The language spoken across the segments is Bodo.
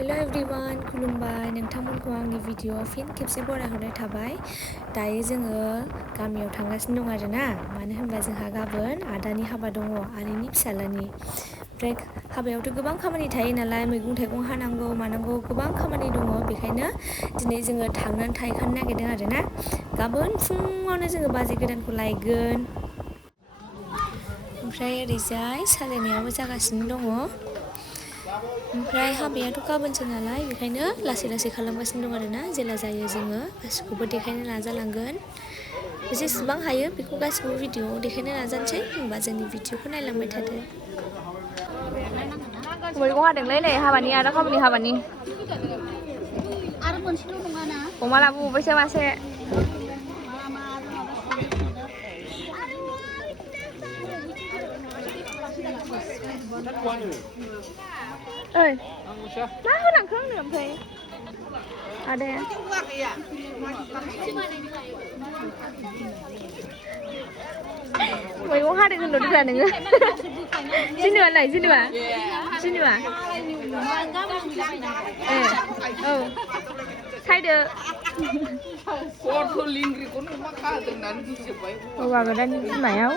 हेल' एभ्रिवान खुलुमबाय नोंथांमोनखौ आंनि भिडिअ'आव फिन खेबसे बरायहरनाय थाबाय। दायो जोङो गामियाव थांगासिनो दं आरोना, मानो होनबा जोंहा गाबोन आदानि हाबा दङ, आनैनि फिसाज्लानि। ओमफ्राय हाबायावथ' गोबां खामानि थायो नालाय, मैगं थाइगं हानांगौ मानांगौ गोबां खामानि दङ, बेखायनो दिनै जोङो थांनानै थाहैखानो नागिरदों आरोना। गाबोन फुङावनो जोङो बाजै गोदानखौ लायगोन। ओमफ्राय ओरैजाय साजायनायाबो जागासिनो दङ। ओमफ्राय हाबायाथ' गाबोनसो नालाय, बेखायनो लासै लासै खालामगासिनो दं आरोना। जेला जायो जोङो गासिखौबो देखायनो नाजालांगोन, जेसेबां हायो बेखौ गासिबो भिडिअ'आव देखायनो नाजानोसै। होमबा जोंनि भिडिअ'खौ नायलांबाय थादो। मैगं हादोंलै नै हाबानि आदा खामानि हाबानि। अमा लाबोबावबायसो मासे। ओइ मा होनांखो आंनो ओमफ्राय आदाया मैगं हादों होनहरदोब्रा नोङो। जेनेबालाय जेनेबा औ सायदो। हौवा गोदाननि बिमायाव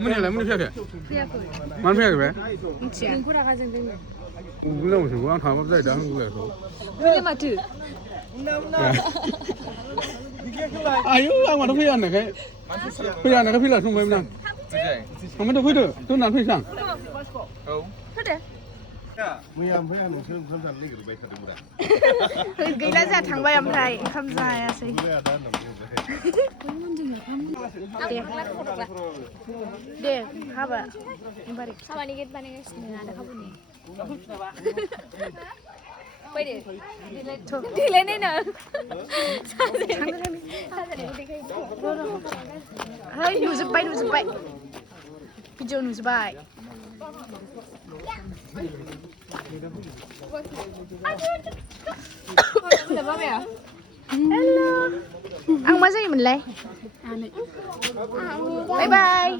मोनयालाय फैयाखै? मानो फैयाखै बे? मिथिया। नोंखौ रागा जोंदों। बुंलांसैखौ आं थाङाबाबो जायो दा आं बुंलायखौ। फैयो माथो। आयौ आं माथो फैया होननायखाय फैलासो नंबायमोन आं। ओमफ्राय फैदो दोननानै फैसां। औ होदो। मैया ओमफ्राय आं नोंसोर ओंखाम जानो नागिरबाय थादोंमोन। गैला जोंहा थांबाय ओमफ्राय ओंखाम जायासै। दे हाबा हाबानि गेट बानायगासिनो आदा हाबानि। फैदो देलायनाय नो नुजोब्बाय भिडिअ नुजोब्बाय। हेल' आं मा जायोमोनलाय? बाय बाय।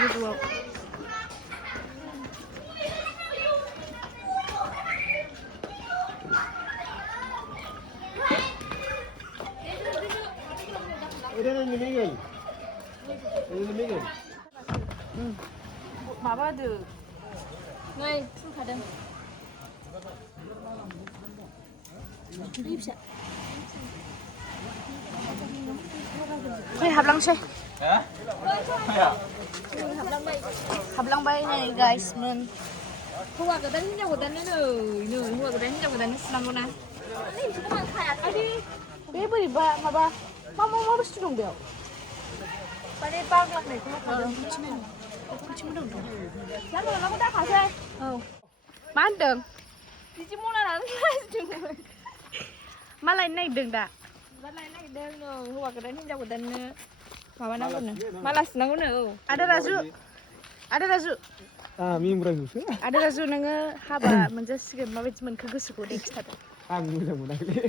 गोजौआव माबा होदो नै फुलखादों। फै हाबलांसै। हाबलांबाय नै गाइसमोन। हौवा गोदान हिनजाव गोदान हौवा गोदान हिनजाव गोदान सुनांगौ ना। बे बोरैबा माबा मा बुस्थु दं बेयाव? माने बाग्लांनायखौ दाखासै। औ मा होनदों? बिदि मना लानानै लायदोंमोन। मा लायनो नागिरदों दा? बिबार लायनो नागिरदों नै हौवा गोदान हिनजाव गोदाननो माबा नांगौनो माला सुनांगौनो। औ आदा राजु आदा राजु नोङो हाबा मोनजासिगोन माबायदि मोनखो गोसोखौ दे खिथादो। आं मोजां मोनाखै।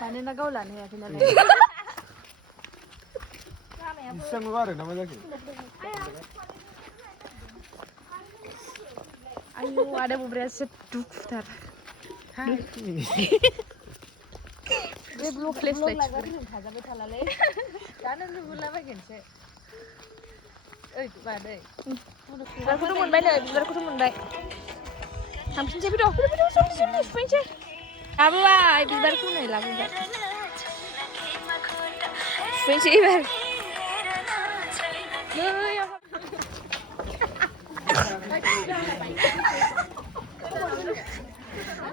मानोना गाव लानो हायाखै नालाय। बिसिबांल' आरो ना मा जाखो? आयौ आदा बुब्राया एसे दुखुथार। बे ब्लग थाजाबाय थालालै। दानो नुहुरलाबायगोनसो। ओइ मादै बिबारखौथ' मोनबाय नै बिबारखौथ' मोनबाय। थांफिनसै फैद' सुफैनोसै। लाबोबाय बिबारखौ नै लाबोबाय। सुफैनोसै एबार।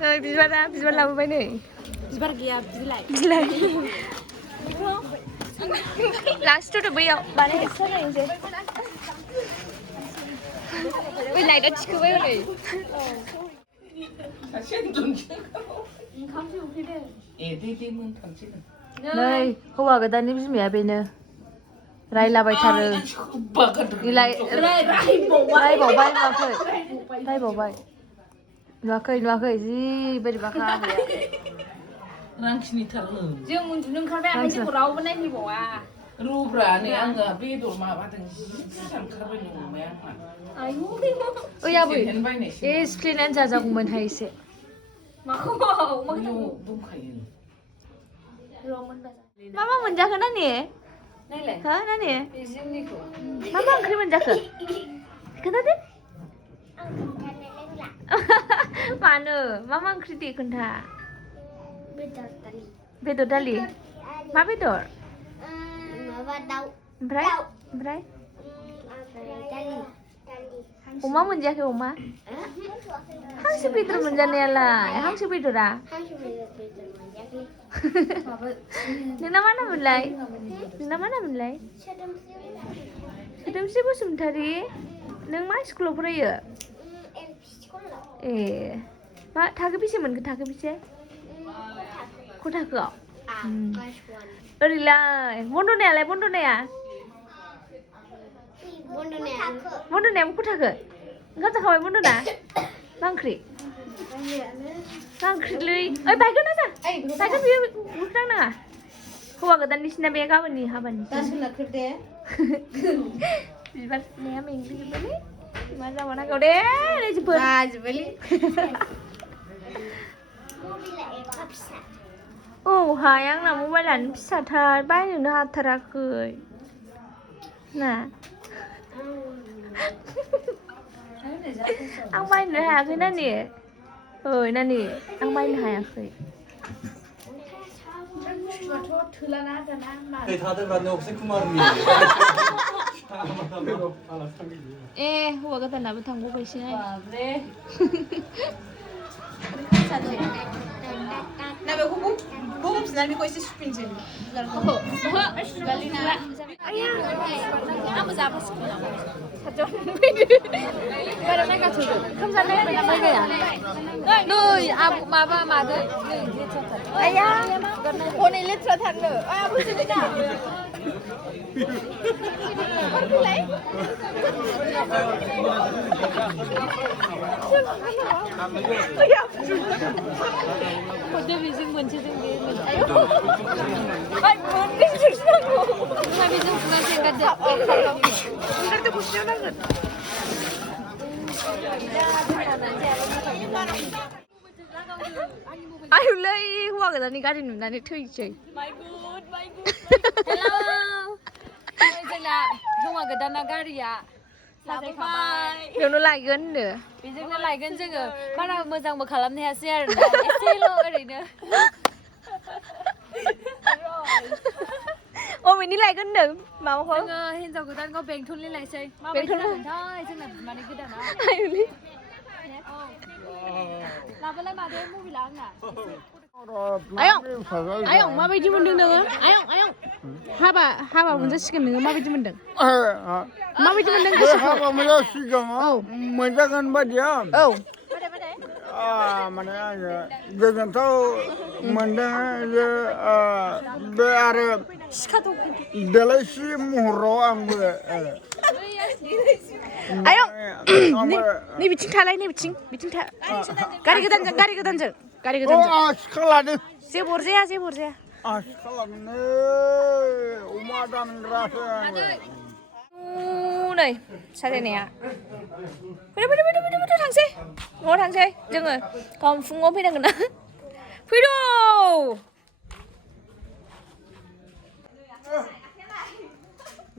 नै बिबार लाबोबाय नै। बिबार गैया बिलाइ। लाखिथ'दो बैयाव बानायनोसै। बै लाइटआ थिखोबाय हनै। ओंखाम नै हौवा गोदाननि बिमाया बेनो रायलाबायथारो रायबावबाय नुवाखै जि बोरैबाखा आबैया रांखिनिथार जों उन्दुनो ओंखारबाय ओमफ्राय जोंखौ रावबो नायफैबावा रुब्रा नै आङो बेदर माबादों जि बुरजा ओंखारबाय नंबाय आंहा ओइ आबै सिफ्लेनानै जाजागौमोनहाय एसे माखौ दंखायो मा मोनजाखो नानि हो नानि मा ओंख्रि मोनजाखो खोन्थादो मानो मा ओंख्रि दे खोन्था बेदर दालि मा बेदर ओमफ्राय अमा मोनजायाखै अमा हांसो बेदर मोनजानायालाय हांसो बेदरा नोंना मा नाममोनलाय सोदोमस्रि बसुमतारी नों मा स्कुलाव फरायो ए मा थाखो बेसे मोनखो थाखो बेसे ख' थाखोआव ओरैलाय बन्दनायालाय बन्दनाया ख' थाखो ओंखाम जाखाबाय बन्दना मा ओंख्रिलै ओइ बायगोन ना जा बायगोन बियो बुख्रांनाङा हौवा गोदाननिसिना बे गाबोननि हाबानि बिबार सुनाया मेंग्लिजोब्बायलै मा जाबावनांगौ दे रायजोफोर औ हाय आंना मबाइलानो फिसाथार बायनोनो हाथाराखै ना आं बायनो हायाखै नानि ओइ नानि आं बायनो हायाखै ए हौवा गोदानाबो थांबावबायसो बुंफिननानै बेखौ एसे सुफिनसै आंबो जाफासिगोन ओंखाम जानाय नै माबा मादै आया हनै लेथ्राथारनो बेजों मोनसे जों बे बेजों फुनानै आयुलै हौवा गोदाननि गारि नुनानै थैसै जोंना हौवा गोदाना गारिया बेयावनो लायगोन होनो बेजोंनो लायगोन जोङो बारा मोजांबो खालामनो हायासै आरो एसेल' ओरैनो अबेनि लायगोन होनदों माबाखौ जोङो हिन्जाव गोदानखौ बेंटलनि लायसै माबायदि जागोनथाय जोंना बिमानि गोदाना लाबोलाय मादै मबाइला आंना आयं माबायदि मोनदों नोङो आयं हाबा मोनजासिगोन नोङो माबायदि मोनदों माबायदि मोनदों गोसोखौ हाबा मोनजासिगोन मोनजागोन बायदिया औ माने आङो गोजोनथाव मोनदों जे बे आरो देलायसि महराव आंबो आयं नै बिथिं थालाय नै बिथिं था गारि गोदानजों सिखा लादो जेबो अरजाया सिखा लादों अमा दानग्रासो आङो नै साजायनाया फैदो थांसै न'आव थांसै जोङो गाबोन फुङाव फैनांगोन ना फैद'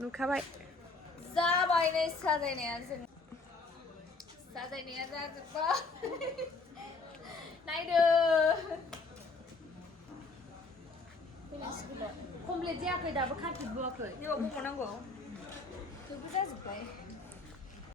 नुखाबाय जाबाय नै साजायनाया जाजोब्बाय नायदो कमप्लिट जायाखै दाबो खाथुबबोआखै जेराव बुंबावनांगौ थेवबो जाजोब्बाय